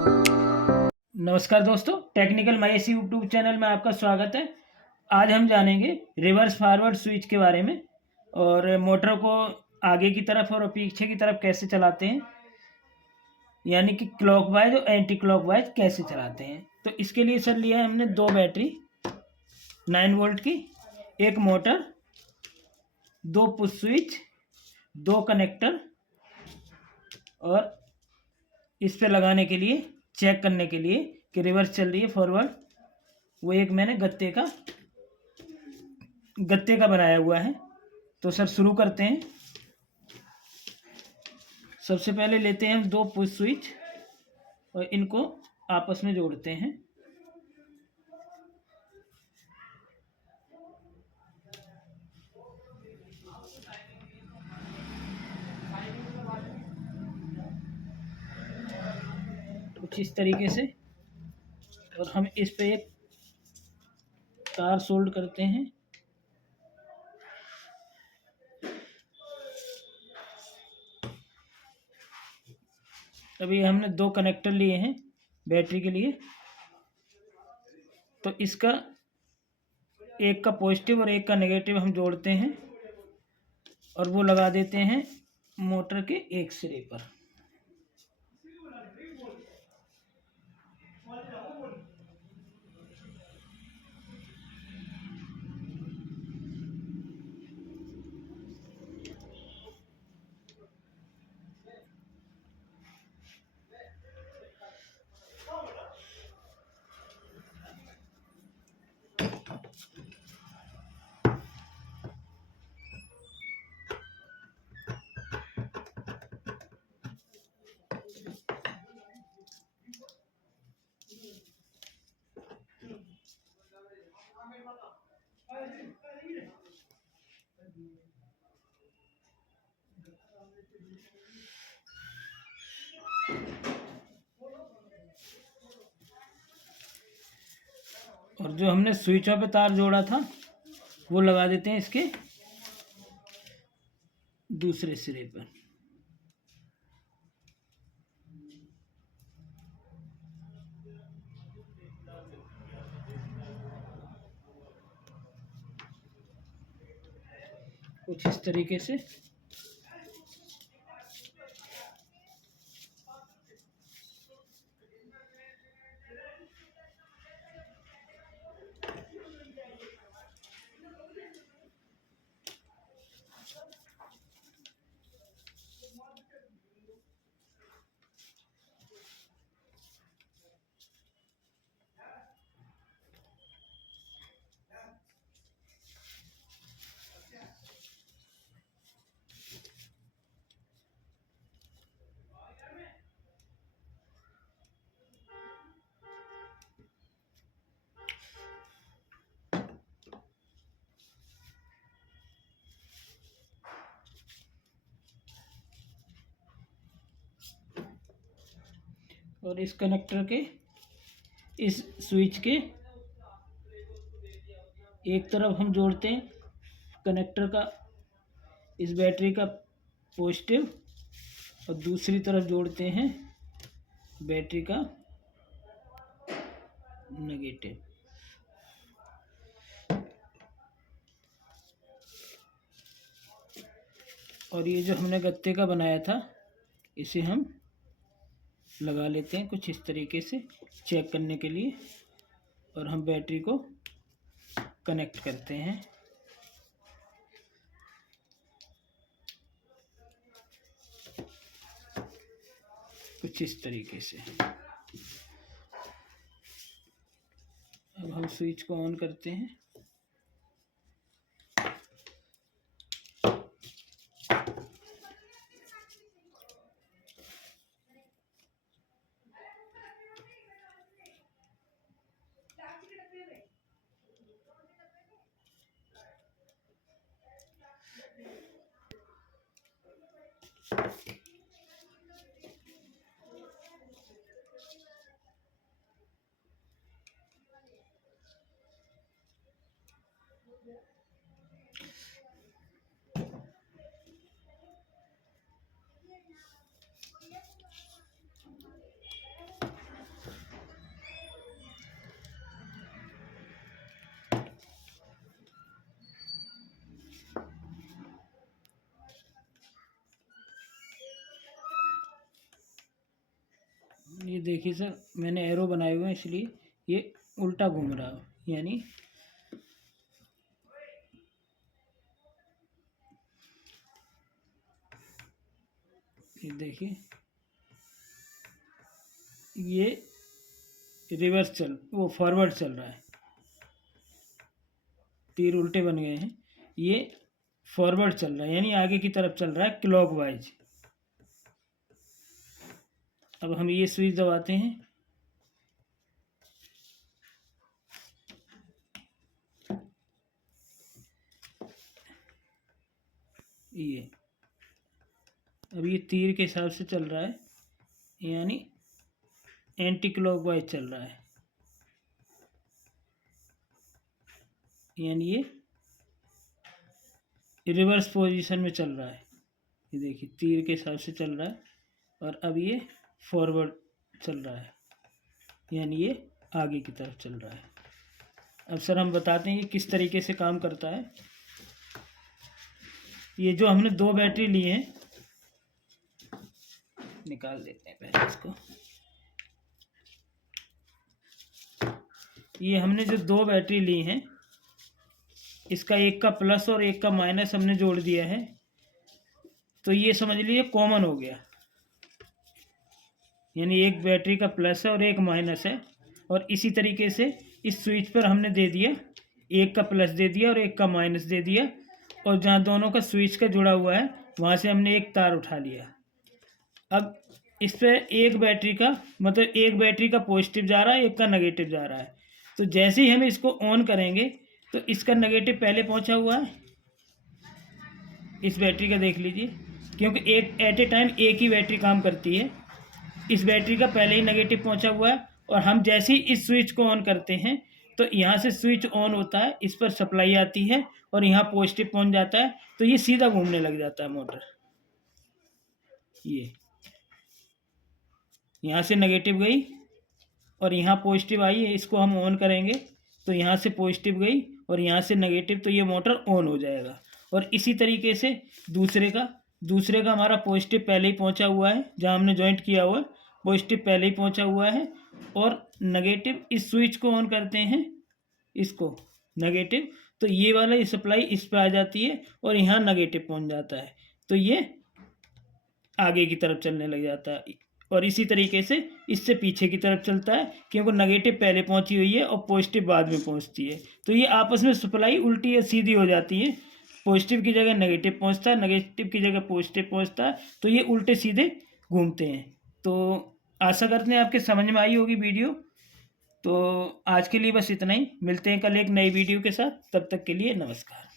नमस्कार दोस्तों, technical माइसी YouTube channel में आपका स्वागत है। आज हम जानेंगे रिवर्स फॉरवर्ड स्विच के बारे में और मोटर को आगे की तरफ और पीछे की तरफ कैसे चलाते हैं, यानी कि क्लॉकवाइज और एंटी क्लॉकवाइज कैसे चलाते हैं। तो इसके लिए सर लिया है हमने 2 बैटरी 9 वोल्ट की, एक मोटर, 2 पुश स्विच, 2 कनेक्टर और इस पे लगाने के लिए, चेक करने के लिए कि रिवर्स चल रही है फॉरवर्ड, वो एक मैंने गत्ते का बनाया हुआ है। तो सर शुरू करते हैं। सबसे पहले लेते हैं हम 2 पुश स्विच और इनको आपस में जोड़ते हैं। कुछ इस तरीके से, और हम इस पे एक तार सोल्ड करते हैं। अभी हमने 2 कनेक्टर लिए हैं बैटरी के लिए, तो इसका एक का पॉजिटिव और एक का नेगेटिव हम जोड़ते हैं और वो लगा देते हैं मोटर के एक सिरे पर। और जो हमने स्विचों पे तार जोड़ा था वो लगा देते हैं इसके दूसरे सिरे पर। कुछ इस तरीके से। और इस कनेक्टर के, इस स्विच के एक तरफ हम जोड़ते हैं कनेक्टर का, इस बैटरी का पॉजिटिव, और दूसरी तरफ जोड़ते हैं बैटरी का नेगेटिव। और ये जो हमने गत्ते का बनाया था इसे हम लगा लेते हैं कुछ इस तरीके से चेक करने के लिए, और हम बैटरी को कनेक्ट करते हैं। कुछ इस तरीके से। अब हम स्विच को ऑन करते हैं। ये देखिए सर, मैंने एरो बनाए हुए हैं इसलिए ये उल्टा घूम रहा है, यानी ये देखिए ये रिवर्स वो फॉरवर्ड चल रहा है, तीर उल्टे बन गए हैं, ये फॉरवर्ड चल रहा है यानी आगे की तरफ चल रहा है क्लॉकवाइज। अब हम ये स्विच दबाते हैं, ये अब ये तीर के हिसाब से चल रहा है यानी एंटी क्लॉकवाइज चल रहा है, यानी ये रिवर्स पोजीशन में चल रहा है। ये देखिए तीर के हिसाब से चल रहा है और अब ये फॉरवर्ड चल रहा है यानी ये आगे की तरफ चल रहा है। अब सर हम बताते हैं ये किस तरीके से काम करता है। ये जो हमने 2 बैटरी ली हैं, निकाल देते हैं पहले इसको। ये हमने जो 2 बैटरी ली हैं, इसका एक का प्लस और एक का माइनस हमने जोड़ दिया है, तो ये समझ लीजिए कॉमन हो गया, यानी एक बैटरी का प्लस है और एक माइनस है। और इसी तरीके से इस स्विच पर हमने दे दिया, एक का प्लस दे दिया और एक का माइनस दे दिया, और जहाँ दोनों का स्विच का जुड़ा हुआ है वहाँ से हमने एक तार उठा लिया। अब इस पर एक बैटरी का मतलब एक बैटरी का पॉजिटिव जा रहा है, एक का नेगेटिव जा रहा है। तो जैसे ही हम इसको ऑन करेंगे तो इसका नेगेटिव पहले पहुंचा हुआ है, इस बैटरी का देख लीजिए, क्योंकि एक एट ए टाइम एक ही बैटरी काम करती है। इस बैटरी का पहले ही नेगेटिव पहुंचा हुआ है और हम जैसे ही इस स्विच को ऑन करते हैं तो यहाँ से स्विच ऑन होता है, इस पर सप्लाई आती है और यहाँ पॉजिटिव पहुंच जाता है, तो ये सीधा घूमने लग जाता है मोटर। ये यहाँ से नेगेटिव गई और यहाँ पॉजिटिव आई है, इसको हम ऑन करेंगे तो यहाँ से पॉजिटिव गई और यहाँ से नेगेटिव, तो ये मोटर ऑन हो जाएगा। और इसी तरीके से दूसरे का हमारा पॉजिटिव पहले ही पहुँचा हुआ है, जहाँ हमने जॉइंट किया हुआ है पॉजिटिव पहले ही पहुँचा हुआ है, और नेगेटिव इस स्विच को ऑन करते हैं, इसको नेगेटिव, तो ये वाला ये सप्लाई इस पे आ जाती है और यहाँ नेगेटिव पहुँच जाता है, तो ये आगे की तरफ चलने लग जाता है। और इसी तरीके से इससे पीछे की तरफ चलता है, क्योंकि नेगेटिव पहले पहुंची हुई है और पॉजिटिव बाद में पहुंचती है, तो ये आपस में सप्लाई उल्टी या सीधी हो जाती है। पॉजिटिव की जगह नेगेटिव पहुंचता है, नेगेटिव की जगह पॉजिटिव पहुंचता है, तो ये उल्टे सीधे घूमते हैं। तो आशा करते हैं आपके समझ में आई होगी वीडियो। तो आज के लिए बस इतना ही, मिलते हैं कल एक नई वीडियो के साथ, तब तक के लिए नमस्कार।